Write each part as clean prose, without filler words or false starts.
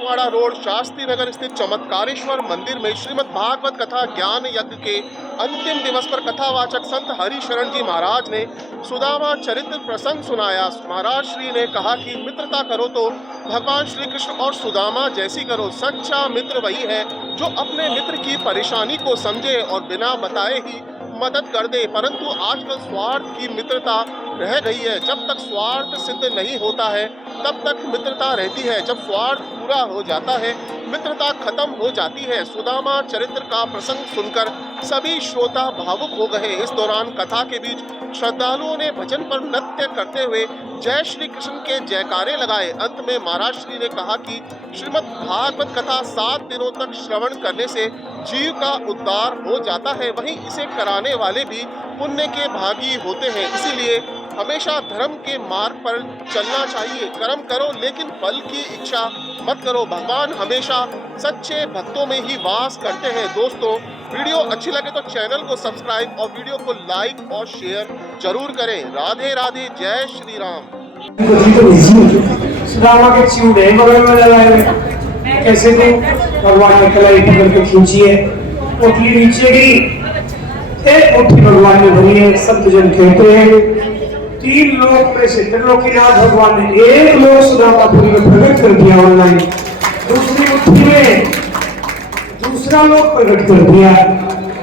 Marathwada road Shastri Nagar स्थित चमत्कारेश्वर मंदिर में श्रीमद् भागवत कथा ज्ञान यज्ञ के अंतिम दिवस पर कथावाचक संत हरिशरण जी महाराज ने सुदामा चरित्र प्रसंग सुनाया। महाराज श्री ने कहा कि मित्रता करो तो भगवान श्री कृष्ण और सुदामा जैसी करो। सच्चा मित्र वही है जो अपने मित्र की परेशानी को समझे और बिना बताए ही मदद कर दे, परंतु आजकल स्वार्थ की मित्रता रह गई है। जब तक स्वार्थ सिद्ध नहीं होता है तब तक मित्रता रहती है, जब स्वार्थ पूरा हो जाता है मित्रता खत्म हो जाती है। सुदामा चरित्र का प्रसंग सुनकर सभी श्रोता भावुक हो गए। इस दौरान कथा के बीच श्रद्धालुओं ने भजन पर नृत्य करते हुए जय श्री कृष्ण के जयकारे लगाए। अंत में महाराज श्री ने कहा कि श्रीमद् भागवत कथा 7 दिनों तक श्रवण करने से जीव का उद्धार हो जाता है, वहीं इसे कराने वाले भी पुण्य के भागी होते हैं। इसीलिए हमेशा धर्म के मार्ग पर चलना चाहिए। कर्म करो लेकिन फल की इच्छा मत करो। भगवान हमेशा सच्चे भक्तों में ही वास करते हैं। दोस्तों, वीडियो अच्छी लगे तो चैनल को सब्सक्राइब और वीडियो को लाइक और शेयर जरूर करें। राधे राधे, जय श्री राम। सुदामा के चिवड़े बगल में लगाए कैसे थे, भगवान ने कलाई पकड़ के खींची है, उठली नीचे गिरी, एक मुट्ठी भगवान ने भरी है। संत जन कहते हैं 3 लोक में से त्रिलोकीनाथ भगवान ने एक लोक सुदामापुरी में प्रकट कर दिया ऑनलाइन, दूसरी मुट्ठी में दूसरा लोक प्रकट कर दिया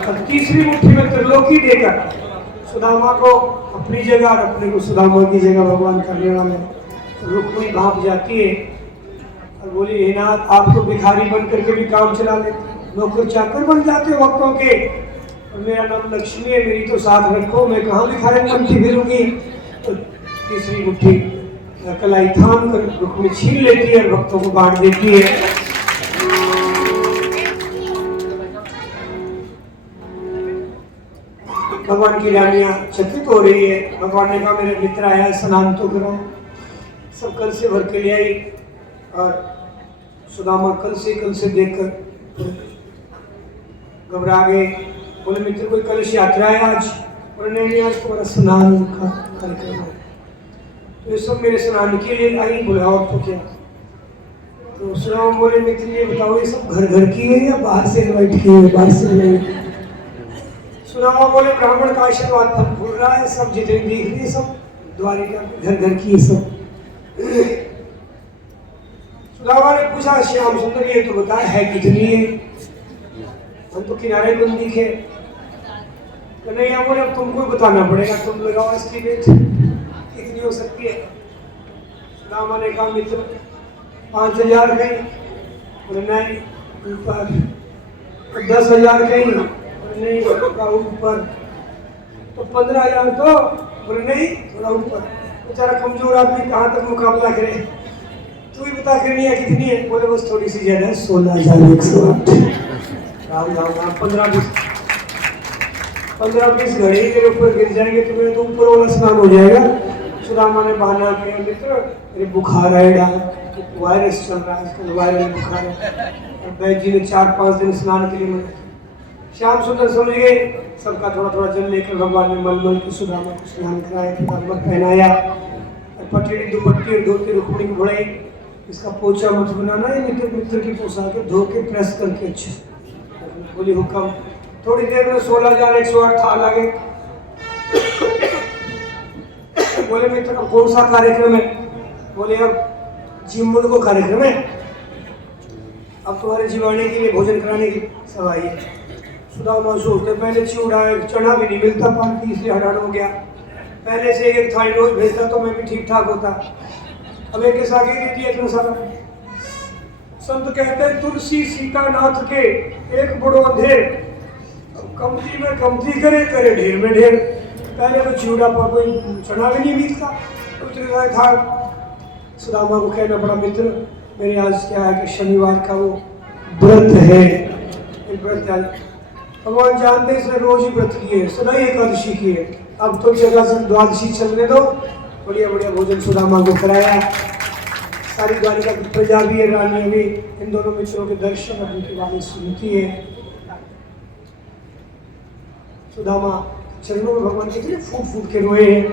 और तीसरी मुट्ठी में त्रिलोकी देकर सुदामा को अपनी जगह और अपने को सुदामा की जगह भगवान करने वाले। तो रुक्मिणी भाग जाती है और बोली, हे नाथ, आप तो भिखारी बन करके भी काम चला लेते, नौकर चाकर बन जाते हो भक्तों के, और मेरा नाम लक्ष्मी है, मेरी तो साथ रखो, मैं कहाँ भिखारी बनती फिरूंगी। तो तीसरी मुट्ठी कलाई थाम कर रुक्मिणी छीन लेती है और भक्तों को बांट देती है। भगवान की रानियां चकित हो रही है। भगवान ने कहा, मेरे मित्र आया, स्नान तो करो। सब कल से भर के ले आई और सुदामा कल से देखकर घबरा गए। बोले, मित्र कोई कलश यात्रा है आज? और नहीं, आज तुम्हारा स्नान का कार्यक्रम है। तो ये सब मेरे स्नान के लिए आई। बोले, और तो क्या? तो सुदामा बोले, मित्र ये बताओ, ये सब घर घर की है या बाहर से इन्वाइट की है? बाहर से नहीं। सुदामा बोले, ब्राह्मण का आशीर्वाद फल फूल रहा है, सब जितने दिख रही है सब द्वारिका घर घर की है सब। सुदामा ने पूछा, श्याम सुंदर ये तो बता है कितनी है? हम तो किनारे बंदी दिखे। तो नहीं, हम बोले अब तुमको बताना पड़ेगा, तुम लगाओ इसकी रेट कितनी हो सकती है। सुदामा ने कहा, मित्र 5000 कहीं? बोले नहीं, ऊपर। 10,000 कहीं? नहीं, ऊपर। तो 15,000 तो? बोले नहीं, थोड़ा ऊपर। बेचारा कमजोर आदमी कहाँ तक मुकाबला करे, तू ही बता करनी है कितनी है? बोले बस थोड़ी सी ज्यादा है, 16,108। राम राम राम। 15-20 घड़ी के ऊपर गिर जाएंगे तुम्हें तो ऊपर वाला स्नान हो जाएगा। सुदामा ने बहाना किया, मित्र मेरे बुखार आएगा, वायरस चल रहा है, इसका वायरल बुखार है। और वैद्य जी ने 4-5 दिन स्नान के लिए मना। श्याम सुंदर समझ गए, सबका थोड़ा थोड़ा जल लेकर भगवान ने मलमल की सुदामा को स्नान कराया, पीताम्बर पहनाया, पटड़ी दुपट्टी और धोती रुक्मिणी को बढ़ाई। इसका पोछा मत बनाना, ये मित्र की पोशाक है, धो के प्रेस करके अच्छे। बोली, हुक्म। थोड़ी देर में 16,108 था लगे। बोले, मित्र अब कौन सा कार्यक्रम है? बोले, अब जीवन को कार्यक्रम है, अब तुम्हारे जीवाने के लिए भोजन कराने की सवाई है। सुदामा सोचते, पहले चिवड़ा चना भी नहीं मिलता, पानी इसलिए हड़ाड़ हो गया। पहले से एक थाली रोज भेजता तो मैं भी ठीक ठाक होता, अब एक के साथ ही दे दिया इतना सारा। संत कहते हैं, तुलसी सीता नाथ के एक बड़ो अंधेर, कमती में कमती करे करे ढेर में ढेर। पहले तो चिवड़ा पर कोई चना भी नहीं बीतता, उतरे था। सुदामा को कहना पड़ा, मित्र मेरे आज क्या है कि शनिवार का वो व्रत है, व्रत भगवान जानते हैं इसने रोज ही व्रत किए, सदा ही एकादशी की है। अब तो जगह से द्वादशी चलने दो। बढ़िया बढ़िया भोजन सुदामा को कराया। सारी द्वारिका की प्रजा भी है, रानी भी, इन दोनों मित्रों के दर्शन और उनकी वाणी सुनती है। सुदामा चरणों में भगवान कितने फूट फूट के रोए हैं।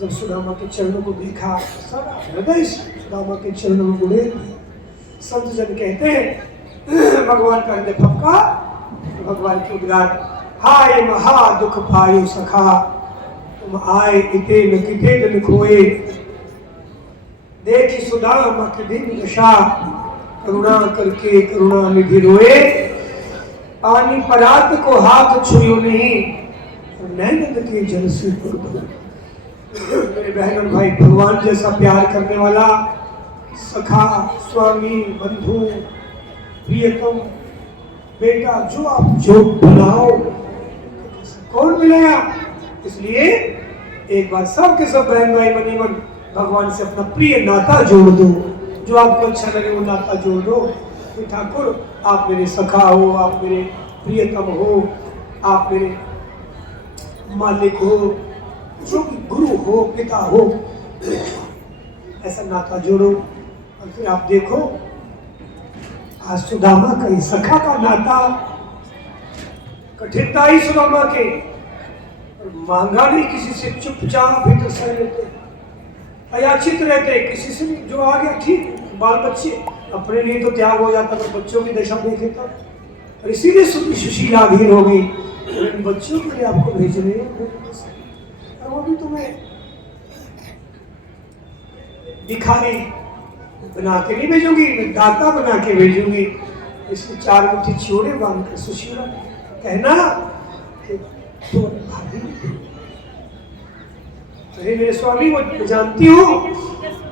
जब सुदामा के चरणों को देखा, सारा हृदय सुदामा के चरणों में उड़े। संत जन कहते हैं भगवान का हृदय फपका, भगवान के उद्गार, हाय महा दुख पायो सखा, तुम आए इते न किते दिन खोए, देखी सुदामा की दिन दशा, करुणा करके करुणा निधि रोए, पानी परात को हाथ छुयो नहीं, नैनद के जल से मेरे बहन और भाई, भगवान जैसा प्यार करने वाला सखा, स्वामी, बंधु, प्रियतम, बेटा, जो आप जो बुलाओ कौन मिलेगा। इसलिए एक बार सब के सब बहन भाई बनी मन भगवान से अपना प्रिय नाता जोड़ दो, जो आपको अच्छा लगे वो नाता जोड़ दो कि ठाकुर आप मेरे सखा हो, आप मेरे प्रियतम हो, आप मेरे मालिक हो, जो भी गुरु हो, पिता हो, ऐसा नाता जोड़ो। और फिर आप देखो आज सुदामा का ही सखा का नाता, कठिनता ही सुदामा के, मांगा नहीं किसी से, चुपचाप भीतर सह लेते, अयाचित रहते, किसी से नहीं, जो आ गया ठीक, बाल बच्चे अपने लिए तो त्याग हो जाता, पर बच्चों की दशा देखे तब, और इसीलिए सुशीला अधीर हो गई, बच्चों के लिए आपको भेज रहे हैं, और वो भी तुम्हें भिखारी बना के नहीं भेजूंगी, मैं दाता बना के भेजूंगी। इसलिए 4 मुट्ठी चिड़े बांध कर सुशीला कहना कि तो भाभी, अरे मेरे स्वामी, वो जानती हूँ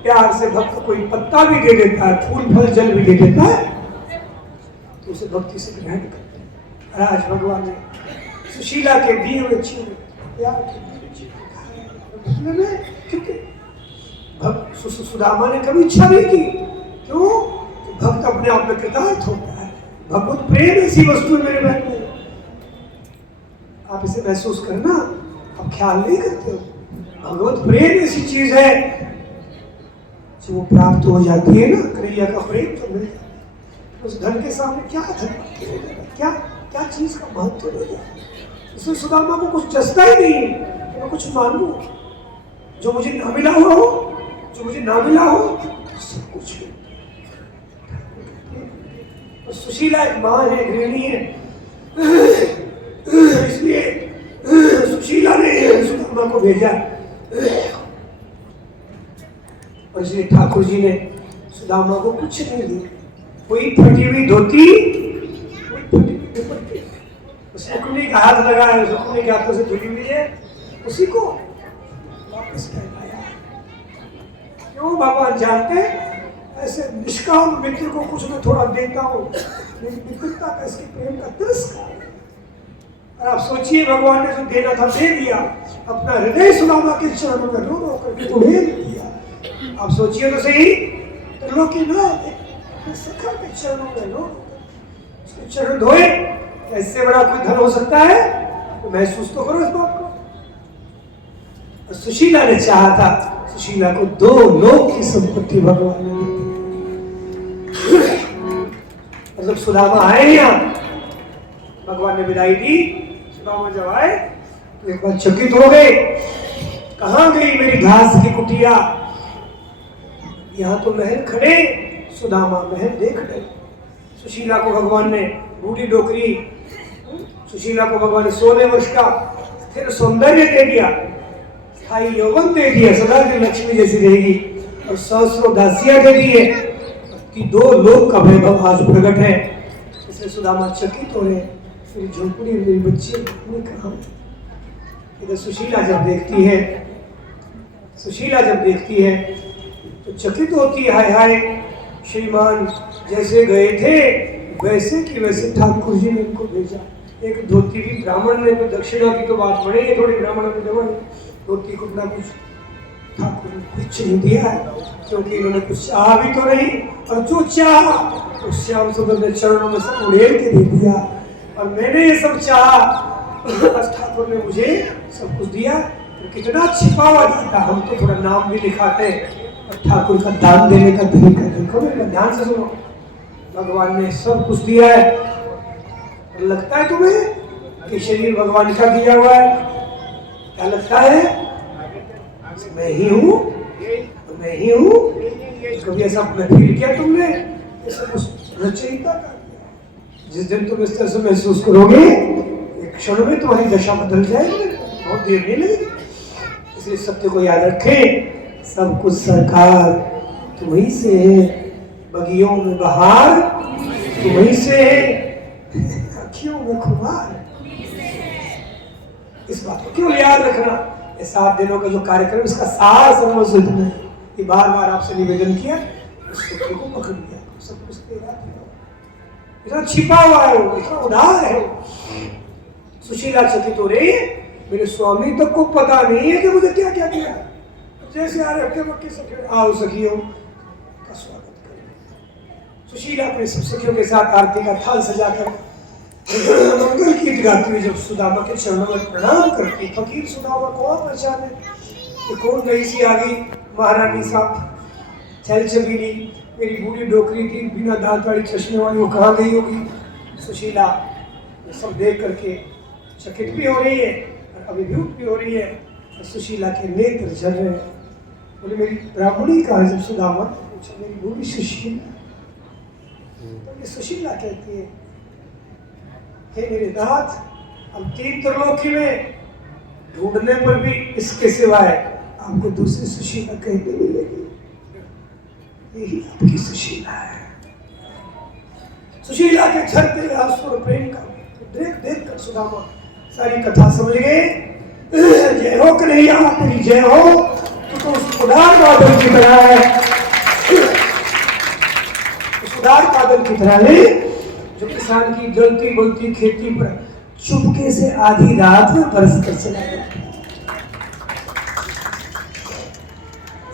प्यार से भक्त कोई पत्ता भी दे देता है, फूल फल जल भी दे देता है, तो उसे भक्ति से ग्रहण करते हैं। आज भगवान ने सुशीला के दिए हुए चिड़े प्यार के क्योंकि भक्त सुदामा ने कभी इच्छा नहीं की, क्यों? भक्त अपने आप में कृतार्थ होता है। भगवत प्रेम ऐसी वस्तु है मेरे बहन में, आप इसे महसूस करना, आप ख्याल नहीं करते हो। भगवत प्रेम ऐसी चीज है जो वो प्राप्त हो जाती है ना, कन्हैया का प्रेम तो मिल जाता है। उस धन के सामने क्या धन, क्या क्या चीज का महत्व हो जाता है। इसलिए सुदामा को कुछ जसता ही नहीं है कि मैं कुछ मांगू, जो मुझे ना मिला हुआ हो, जो मुझे ना मिला हो, सब कुछ है। तो सुशीला एक माँ है, गृहिणी है, इसलिए सुशीला ने सुदामा को भेजा, और इसलिए ठाकुर जी ने सुदामा को कुछ नहीं दिया, कोई फटी हुई धोती, रुक्मिणी का हाथ लगा है, रुक्मिणी के हाथों से धुली हुई है, उसी को वापस कर लाया। क्यों? भगवान जानते ऐसे निष्काम मित्र को कुछ न थोड़ा देता हूँ, मेरी मित्रता का, इसके प्रेम का तिरस्कार। और आप सोचिए भगवान ने जो देना था दे दिया, अपना हृदय सुदामा के चरणों में रो रो करके तो भेज दिया। आप सोचिए तो सही, त्रिलोकी ना सखा के चरणों में रो रो उसके चरण धोए, ऐसे बड़ा कोई धन हो सकता है? तो महसूस तो करो इस बात को। सुशीला ने चाहा था, सुशीला को 2 लोक की संपत्ति भगवान ने दी। मतलब सुदामा आए यहाँ, भगवान ने विदाई दी, सुदामा जब आए तो एक बार चकित हो गए, कहाँ गई मेरी घास की कुटिया, यहाँ तो महल खड़े, सुदामा महल देख गए। सुशीला को भगवान ने बूढ़ी डोकरी, सुशीला को भगवान ने 16 वर्ष का फिर सौंदर्य दे दिया, स्थायी यौवन दे दिया, सदा की लक्ष्मी जैसी रहेगी, और सहस्रों दासियां दे दी है कि 2 लोक का वैभव आज प्रकट है। इसलिए सुदामा चकित हो रहे, फिर झोंपड़ी मेरी बच्ची ने कहा। इधर सुशीला जब देखती है, सुशीला जब देखती है तो चकित होती है, हाय हाय श्रीमान जैसे गए थे वैसे कि वैसे ठाकुर जी ने इनको भेजा। एक धोती भी ब्राह्मण ने, तो दक्षिणा की तो बात बढ़ी है थोड़ी, ब्राह्मणों की जमा धोती कुछ ना कुछ ठाकुर ने कुछ नहीं दिया है, क्योंकि इन्होंने कुछ चाहा भी तो नहीं, और जो चाहा तो श्याम सुंदर ने चरणों में सब उड़ेल के दे दिया, और मैंने ये सब चाहा, बस ठाकुर ने मुझे सब कुछ दिया। तो कितना छिपा हुआ जाता, हम तो थोड़ा नाम भी लिखाते हैं, और ठाकुर का दान देने का तरीका देखो, मेरे ध्यान से सुनो। भगवान ने सब कुछ दिया है, और लगता है तुम्हें कि शरीर भगवान का दिया हुआ है? क्या लगता है? मैं ही हूँ, मैं ही हूँ। कभी ऐसा फील किया तुमने? ये सब उस रचयिता का दिया। जिस दिन तुम इस तरह से महसूस करोगे एक क्षण में तुम्हारी दशा बदल जाएगी, बहुत देर नहीं लगेगी। इसलिए सत्य को याद रखें, सब कुछ सरकार तुम्हीं से है, बगियों में बहार तुम्हीं से है, अखियों में खुमार। इस बात को क्यों याद रखना। ये 7 दिनों का जो कार्यक्रम, इसका सार समझ इतना है कि बार बार आपसे निवेदन किया, उस सत्य को पकड़ लिया, सब कुछ तेरा इतना छिपा हुआ है वो, इतना उदार है वो। सुशीला चकित हो रही है, मेरे स्वामी तक को पता नहीं है कि मुझे क्या क्या किया। जैसे आ रहे हक्के बक्के सखियों, आओ सखियों का स्वागत करें। सुशीला अपने सब सखियों के साथ आरती का थाल सजाकर मंगल गीत गाती हुई जब सुदामा के चरणों में प्रणाम करती, फकीर सुदामा को आप पहचाने कि कौन नई सी आ गई महारानी साहब, छल छबीली, मेरी बूढ़ी डोकरी थी बिना दांत वाली चश्मे वाली, वो कहाँ गई होगी। सुशीला ये सब देख करके चकित भी हो रही है और अभिभूत भी हो रही है, और सुशीला के नेत्र जल रहे हैं। बोले मेरी ब्राह्मणी कहाँ है। जब सुदामा पूछा मेरी बूढ़ी सुशीला, तो ये सुशीला कहती है हे मेरे नाथ, अब 3 त्रिलोकी में ढूंढने पर भी इसके सिवाय आपको दूसरी सुशीला कहीं नहीं मिलेगी, यही आपकी सुशीला है। सुशीला के झरते हुए आंसू और प्रेम का तो देख देख कर सुदामा सारी कथा समझ गए। जय हो कन्हैया तेरी जय हो, तू तो उस उदार बादल की तरह है, उस उदार बादल की तरह है जो किसान की जलती बुलती खेती पर चुपके से आधी रात में बरस कर चला जाता है।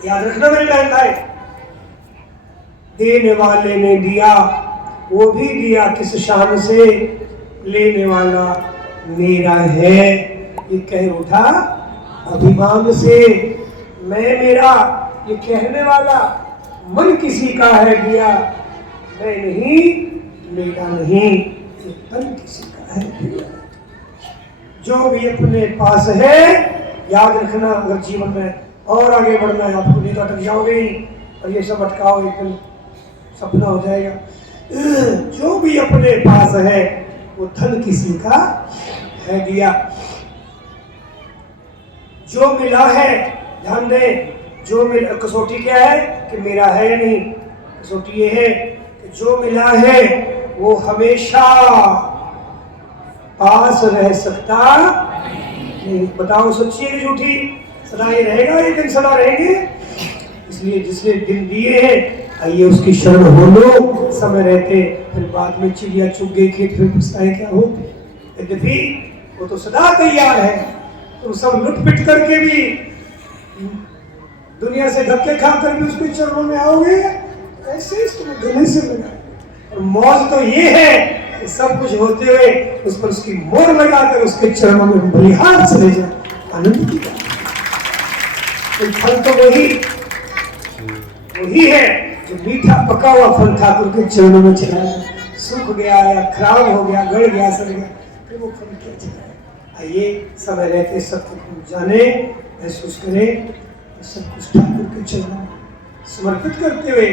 याद रखना मेरे बहन भाई, देने वाले ने दिया वो भी दिया किस शान से, लेने वाला मेरा है ये कह उठा अभिमान से। मैं मेरा ये कहने वाला मन किसी का है दिया, मैं नहीं मेरा नहीं ये तन किसी का है दिया। जो भी अपने पास है याद रखना, अगर जीवन में और आगे बढ़ना है आपको, नहीं तो अटक जाओगे ही, और ये सब अटकाओ एक दिन सपना हो जाएगा। जो भी अपने पास है वो धन किसी का है दिया। जो मिला है ध्यान दे, जो मिला, कसौटी क्या है कि मेरा है या नहीं, कसौटी ये है कि जो मिला है वो हमेशा पास रह सकता नहीं। बताओ सच्ची है कि झूठी, सदा ये रहेगा, एक दिन सदा रहेंगे। इसलिए जिसने दिन दिए हैं आइए उसकी शरण हो लो समय रहते, फिर बाद में चिड़िया चुग गई खेत फिर पछताए क्या हो। यद्यपि वो तो सदा तैयार है, तुम सब लुट पिट करके भी दुनिया से धक्के खाकर भी उसके चरणों में आओगे, ऐसे ही तुम्हें गले से लगा। और मौज तो ये है कि सब कुछ होते हुए उस पर उसकी मोहर लगाकर उसके चरणों में बलिहार चले जाए, आनंद की बात। तो फल तो वही है जो मीठा पका हुआ फल ठाकुर के चरणों में चढ़ाया, सूख गया या खराब हो गया, गड़ गया, सड़ गया, फिर वो फल क्या चढ़ाया। आइए समय रहते सत्य को जाने, महसूस करें, सब कुछ ठाकुर के चरणों में समर्पित करते हुए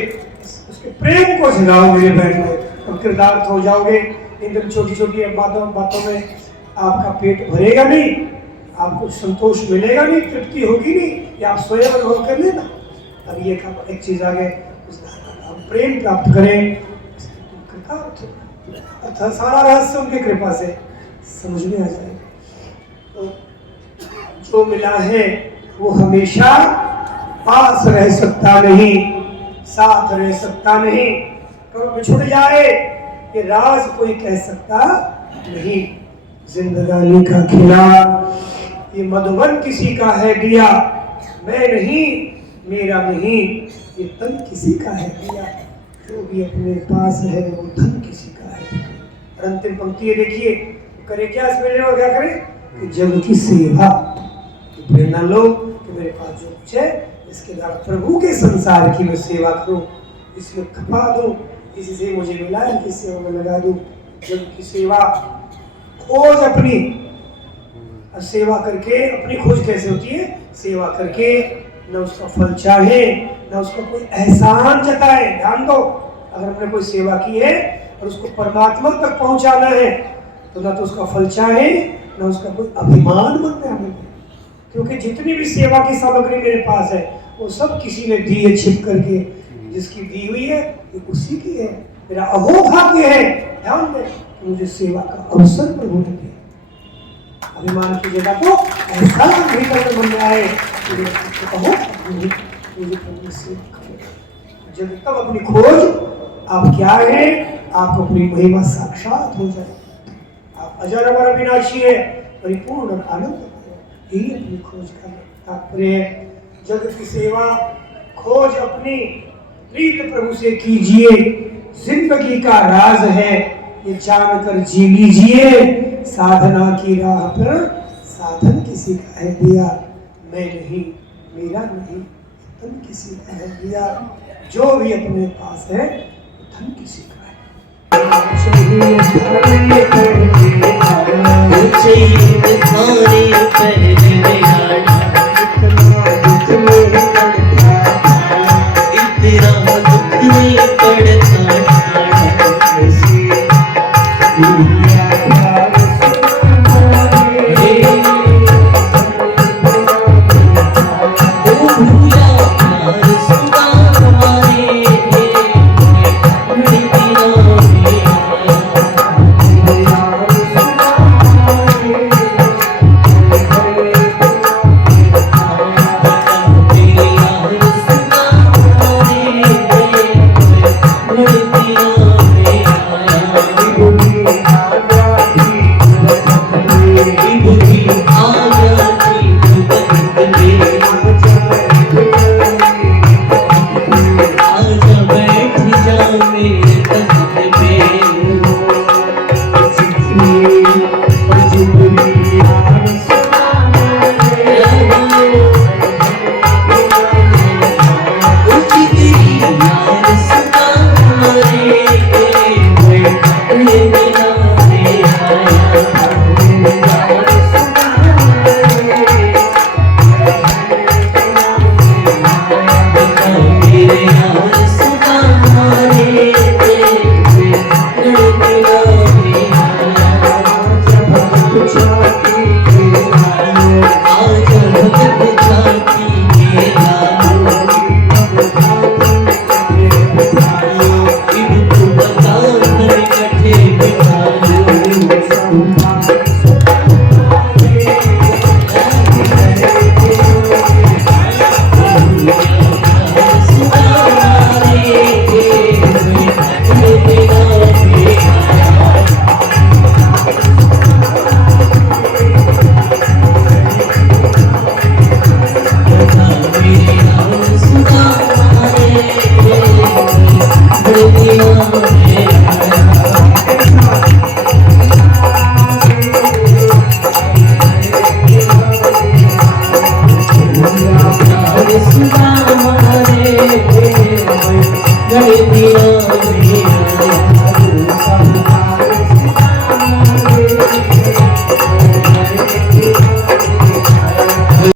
उसके प्रेम को जगाओ मेरे बहन में, और कृतार्थ हो जाओगे। इन छोटी छोटी बातों में आपका पेट भरेगा नहीं, आपको संतोष मिलेगा नहीं, तृप्ति होगी नहीं, या आप स्वयं अनुभव कर लेना। अब ये एक चीज आगे हम प्रेम प्राप्त करें, अर्थात सारा रहस्य उनकी कृपा से समझ में आ जाएगा। तो जो मिला है वो हमेशा पास रह सकता नहीं, साथ रह सकता नहीं, कभी बिछुड़ जाए ये राज कोई कह सकता नहीं। जिंदगानी का खिला ये मधुबन किसी का है दिया, मैं नहीं मेरा नहीं ये तन किसी का है दिया। जो भी अपने पास है वो धन किसी का है। और अंतिम पंक्ति ये देखिए, करे क्या इस मेले में, क्या करे कि जग की सेवा, प्रेरणा लो कि मेरे पास जो कुछ है इसके द्वारा प्रभु के संसार की मैं सेवा करूं, इसमें खपा दूं, किसी से मुझे मिला है किसी सेवा में लगा दूं। जग की सेवा, खोज अपनी, और सेवा करके अपनी खोज कैसे होती है, सेवा करके न उसका फल चाहे न उसका कोई एहसान जताए। ध्यान दो, अगर हमने कोई सेवा की है और उसको परमात्मा तक पहुंचाना है तो ना तो उसका फल चाहे ना उसका कोई अभिमान बनना है। क्योंकि जितनी भी सेवा की सामग्री मेरे पास है वो सब किसी ने दी है छिप करके। जिसकी दी हुई है ये उसी की है। मेरा अहोभाग्य है ध्यान दें कि मुझे सेवा का अवसर पर होने दिया। अभिमान की जगह तो ऐसा भीतर में बन रहा है कि मुझे प्रभु सेवा करो। जब तब अपनी खोज आप क्या है, आपको अपनी महिमा साक्षात हो जाए। आप अजर अमर अविनाशी है, परिपूर्ण और आनंद यही अपनी खोज का तात्पर्य है। जगत की सेवा खोज अपनी प्रीत प्रभु से कीजिए, जिंदगी का राज है ये जानकर जी लीजिए। साधना की राह पर साधन किसी का है दिया, मैं नहीं मेरा नहीं धन किसी का है दिया। जो भी अपने पास है धन किसी का है। Yes,